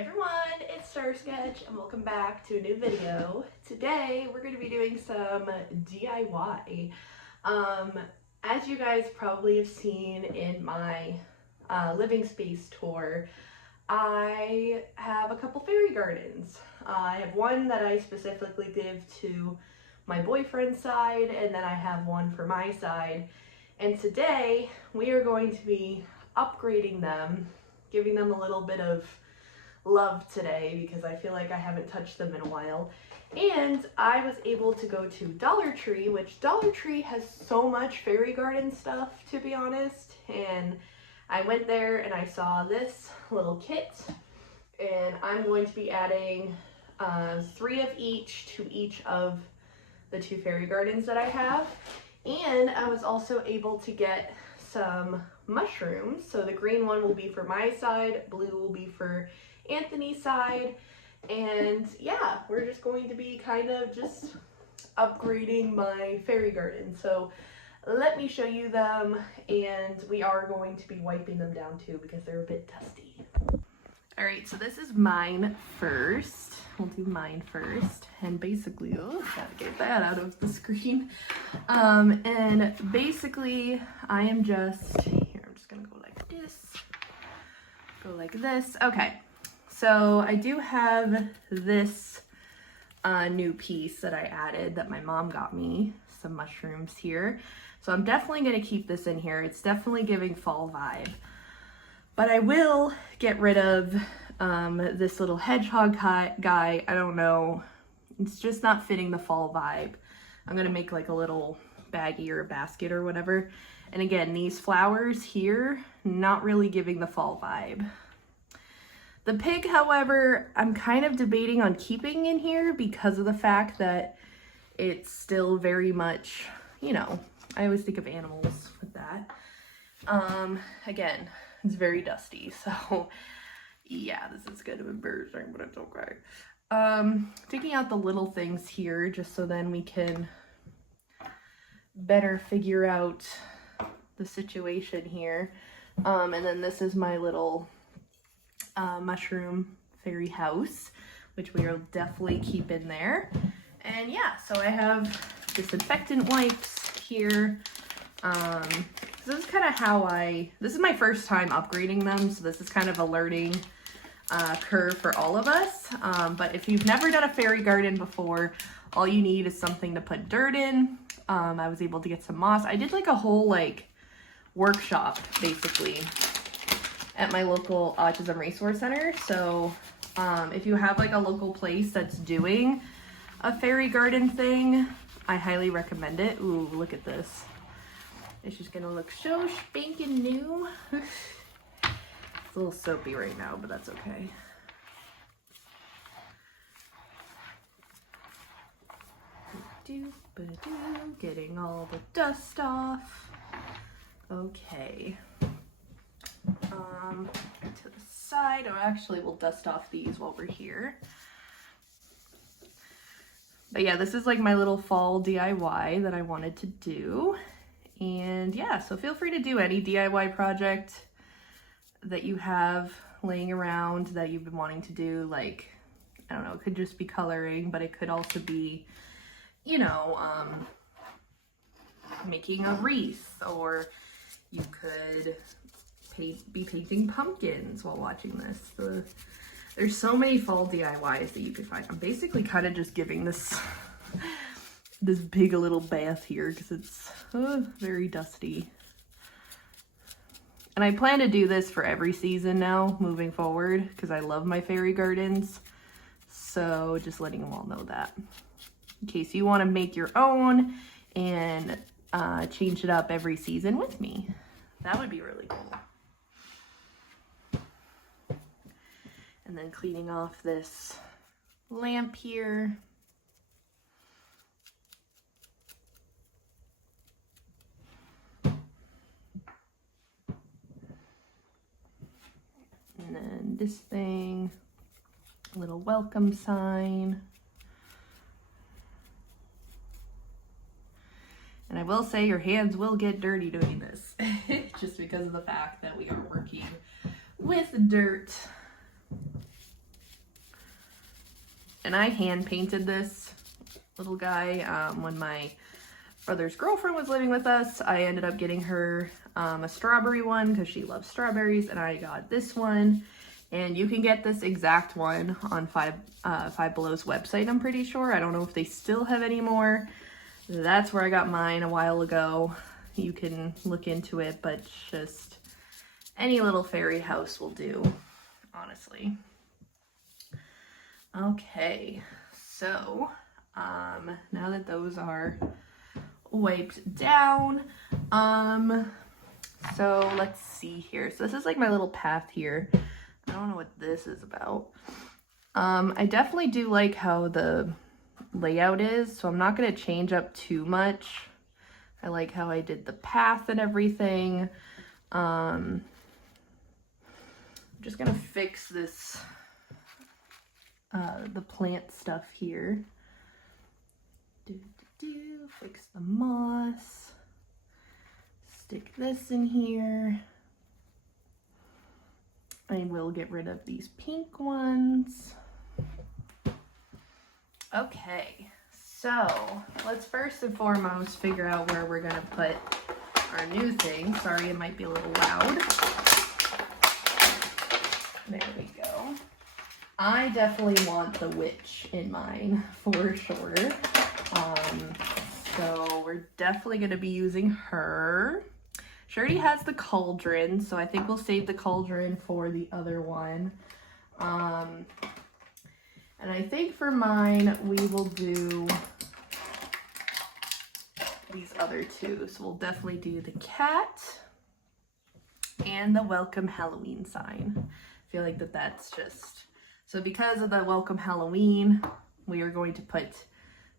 everyone, it's Star Sketch and welcome back to a new video. Today we're going to be doing some DIY. As you guys probably have seen in my living space tour, I have a couple fairy gardens. I have one that I specifically give to my boyfriend's side, and then I have one for my side. And today we are going to be upgrading them, giving them a little bit of love today because I feel like I haven't touched them in a while. And I was able to go to Dollar Tree, which Dollar Tree has so much fairy garden stuff, to be honest. And I went there and I saw this little kit, and I'm going to be adding 3 of each to each of the 2 fairy gardens that I have. And I was also able to get some mushrooms. So the green one will be for my side, blue will be for Anthony's side, and yeah, we're just going to be kind of just upgrading my fairy garden. So let me show you them, and we are going to be wiping them down too because they're a bit dusty. All right, so this is mine first. We'll do mine first, and basically, oh, gotta get that out of the screen. And basically, I am just here. I'm just gonna go like this. Go like this. Okay. So I do have this new piece that I added that my mom got me, some mushrooms here. So I'm definitely going to keep this in here. It's definitely giving fall vibe. But I will get rid of this little hedgehog guy. I don't know. It's just not fitting the fall vibe. I'm going to make like a little baggie or a basket or whatever. And again, these flowers here, not really giving the fall vibe. The pig, however, I'm kind of debating on keeping in here because of the fact that it's still very much, you know, I always think of animals with that. Again, it's very dusty, so yeah, this is kind of embarrassing, but it's okay. Taking out the little things here just so then we can better figure out the situation here. And then this is my little mushroom fairy house, which we will definitely keep in there. And yeah, so I have disinfectant wipes here. So this is kind of how this is my first time upgrading them, so this is kind of a learning curve for all of us. But if you've never done a fairy garden before, all you need is something to put dirt in. I was able to get some moss. I did like a whole like workshop basically at my local autism resource center. So if you have like a local place that's doing a fairy garden thing, I highly recommend it. Ooh, look at this. It's just gonna look so spanking new. It's a little soapy right now, but that's okay. Getting all the dust off. Okay. To the side, or actually we'll dust off these while we're here. But yeah, this is like my little fall DIY that I wanted to do. And yeah, so feel free to do any DIY project that you have laying around that you've been wanting to do. Like, I don't know, it could just be coloring, but it could also be, you know, making a wreath, or you could be painting pumpkins while watching this. There's so many fall DIYs that you could find. I'm basically kind of just giving this pig a little bath here because it's very dusty. And I plan to do this for every season now moving forward because I love my fairy gardens. So just letting you all know that in case you want to make your own and change it up every season with me. That would be really cool. And then cleaning off this lamp here. And then this thing, a little welcome sign. And I will say your hands will get dirty doing this, just because of the fact that we are working with dirt. And I hand painted this little guy when my brother's girlfriend was living with us. I ended up getting her a strawberry one because she loves strawberries, and I got this one. And you can get this exact one on Five Below's website, I'm pretty sure. I don't know if they still have any more. That's where I got mine a while ago. You can look into it, but just any little fairy house will do, honestly. Okay, so now that those are wiped down, so let's see here. So this is like my little path here. I don't know what this is about. I definitely do like how the layout is, so I'm not going to change up too much. I like how I did the path and everything. I'm just going to fix this, the plant stuff here. Fix the moss. Stick this in here. I will get rid of these pink ones. Okay, so let's first and foremost figure out where we're gonna put our new thing. Sorry, it might be a little loud. There we go. I definitely want the witch in mine for sure. So we're definitely gonna be using her. She already has the cauldron, so I think we'll save the cauldron for the other one. And I think for mine, we will do these other two. So we'll definitely do the cat and the welcome Halloween sign. I feel like that's just... So because of the welcome Halloween, we are going to put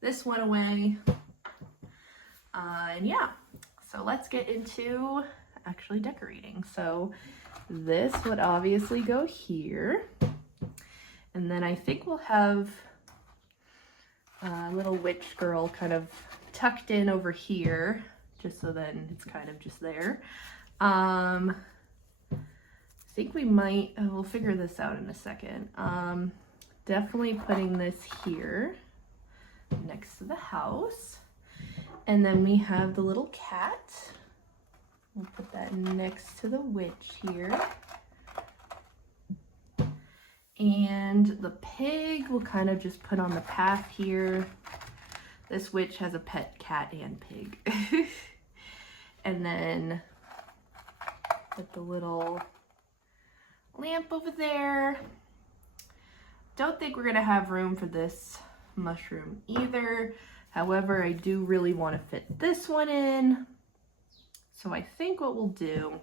this one away. And yeah. So let's get into actually decorating. So this would obviously go here. And then I think we'll have a little witch girl kind of tucked in over here, just so then it's kind of just there. I think we might, we'll figure this out in a second. Definitely putting this here next to the house. And then we have the little cat. We'll put that next to the witch here. And the pig we'll kind of just put on the path here. This witch has a pet cat and pig. And then put the little lamp over there. Don't think we're gonna have room for this mushroom either. However, I do really want to fit this one in. So I think what we'll do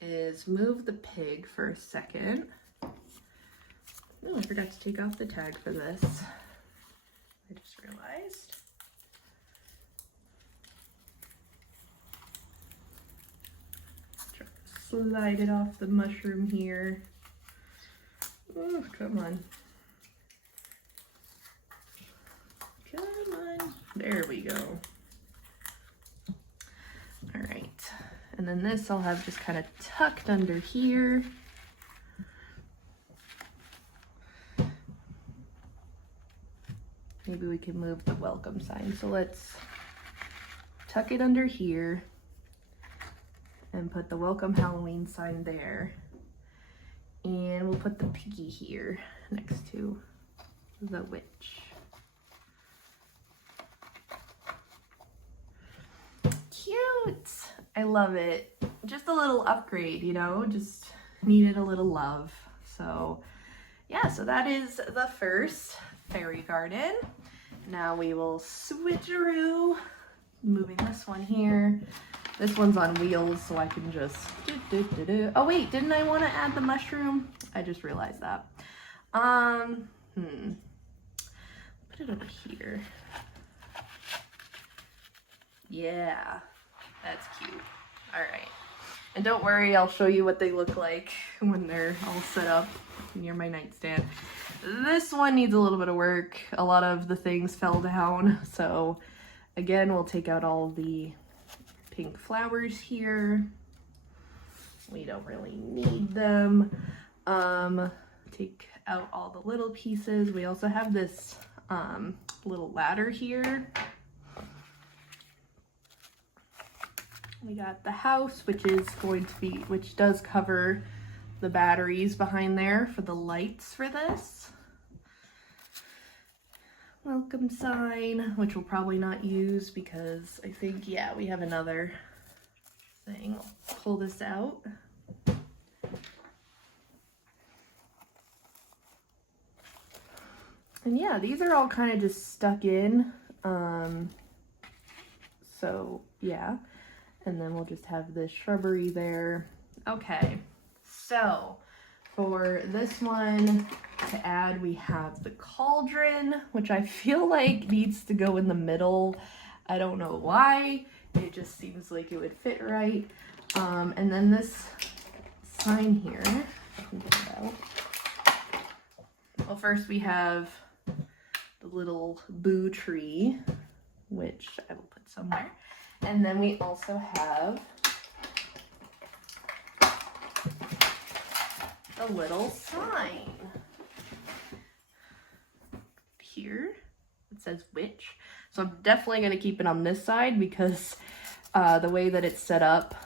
is move the pig for a second. Oh, I forgot to take off the tag for this. I just realized. Try to slide it off the mushroom here. Oh, come on. Come on. There we go. All right. And then this I'll have just kind of tucked under here. Maybe we can move the welcome sign. So let's tuck it under here and put the welcome Halloween sign there. And we'll put the piggy here next to the witch. Cute! I love it. Just a little upgrade, you know, just needed a little love. So yeah, so that is the first fairy garden. Now we will switcheroo, moving this one here. This one's on wheels, so I can just Oh wait, didn't I want to add the mushroom? I just realized that. Put it over here. Yeah, that's cute. All right. And don't worry, I'll show you what they look like when they're all set up near my nightstand. This one needs a little bit of work. A lot of the things fell down. So again, we'll take out all the pink flowers here. We don't really need them. Take out all the little pieces. We also have this little ladder here. We got the house, which does cover the batteries behind there for the lights for this. Welcome sign, which we'll probably not use because I think, yeah, we have another thing. I'll pull this out. And yeah, these are all kind of just stuck in. So yeah, and then we'll just have this shrubbery there. Okay, so for this one to add, we have the cauldron, which I feel like needs to go in the middle. I don't know why, it just seems like it would fit right. And then this sign here, I can get it out. Well, first we have the little boo tree, which I will put somewhere. And then we also have a little sign here. It says witch. So I'm definitely going to keep it on this side because the way that it's set up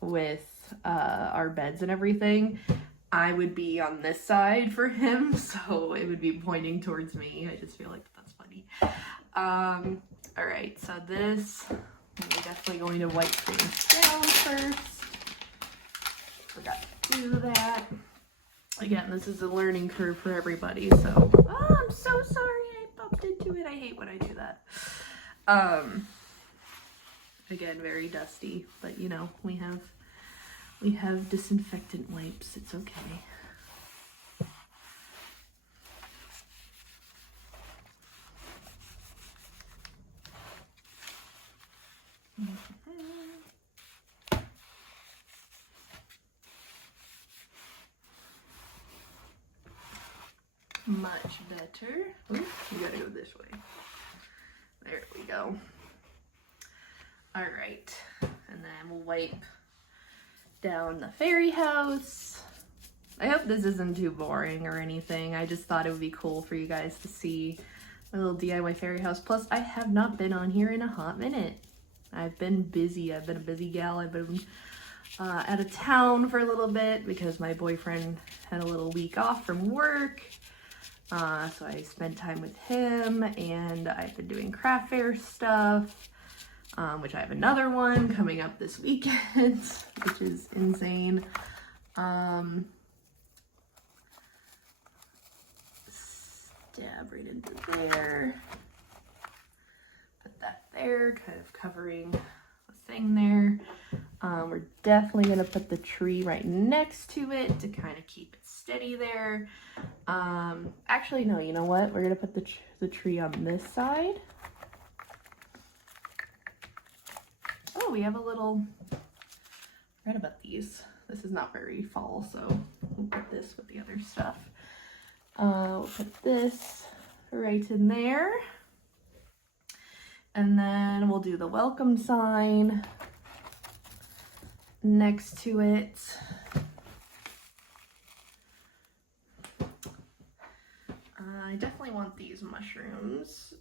with our beds and everything, I would be on this side for him, so it would be pointing towards me. I just feel like that's funny. All right, so this, we're definitely going to wipe things down first. Forgot to do that. Again, this is a learning curve for everybody, so, oh, I'm so sorry I bumped into it. I hate when I do that. Again, very dusty, but you know, we have disinfectant wipes. It's okay. Much better. Ooh, you gotta go this way. There we go. All right, and then we'll wipe down the fairy house. I hope this isn't too boring or anything. I just thought it would be cool for you guys to see my little DIY fairy house. Plus, I have not been on here in a hot minute. I've been busy. I've been a busy gal. I've been out of town for a little bit because my boyfriend had a little week off from work. So I spent time with him, and I've been doing craft fair stuff, which I have another one coming up this weekend, which is insane. Stab right into there. Put that there, kind of covering the thing there. We're definitely gonna put the tree right next to it to kind of keep it steady there. Actually, no, you know what? We're gonna put the tree on this side. Oh, we have a little, forgot about these. This is not very fall, so we'll put this with the other stuff. We'll put this right in there. And then we'll do the welcome sign next to it. I definitely want these mushrooms.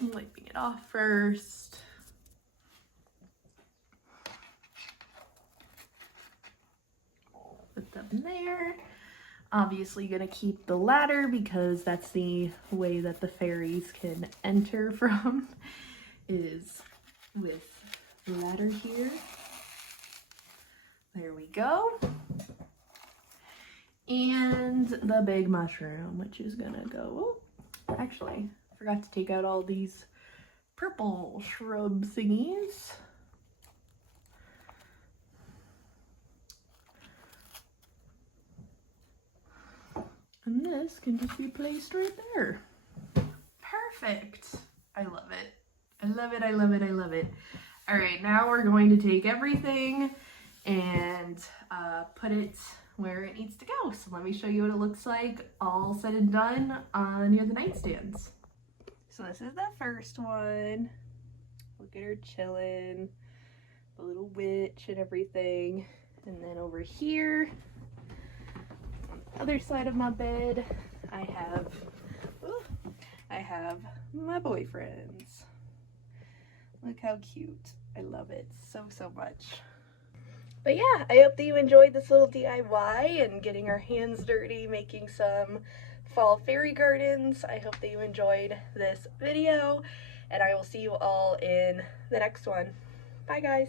I'm wiping it off first. Put them there. Obviously gonna keep the ladder because that's the way that the fairies can enter from, is with the ladder here. There we go. And the big mushroom, which is gonna go, oh, actually, I forgot to take out all these purple shrub thingies. And this can just be placed right there. Perfect. I love it. I love it, I love it, I love it. All right, now we're going to take everything and put it where it needs to go. So let me show you what it looks like all said and done near the nightstands. So this is the first one. Look at her chilling, the little witch and everything. And then over here, on the other side of my bed, I have my boyfriends. Look how cute. I love it so much. But yeah, I hope that you enjoyed this little DIY and getting our hands dirty making some fall fairy gardens. I hope that you enjoyed this video, and I will see you all in the next one. Bye guys.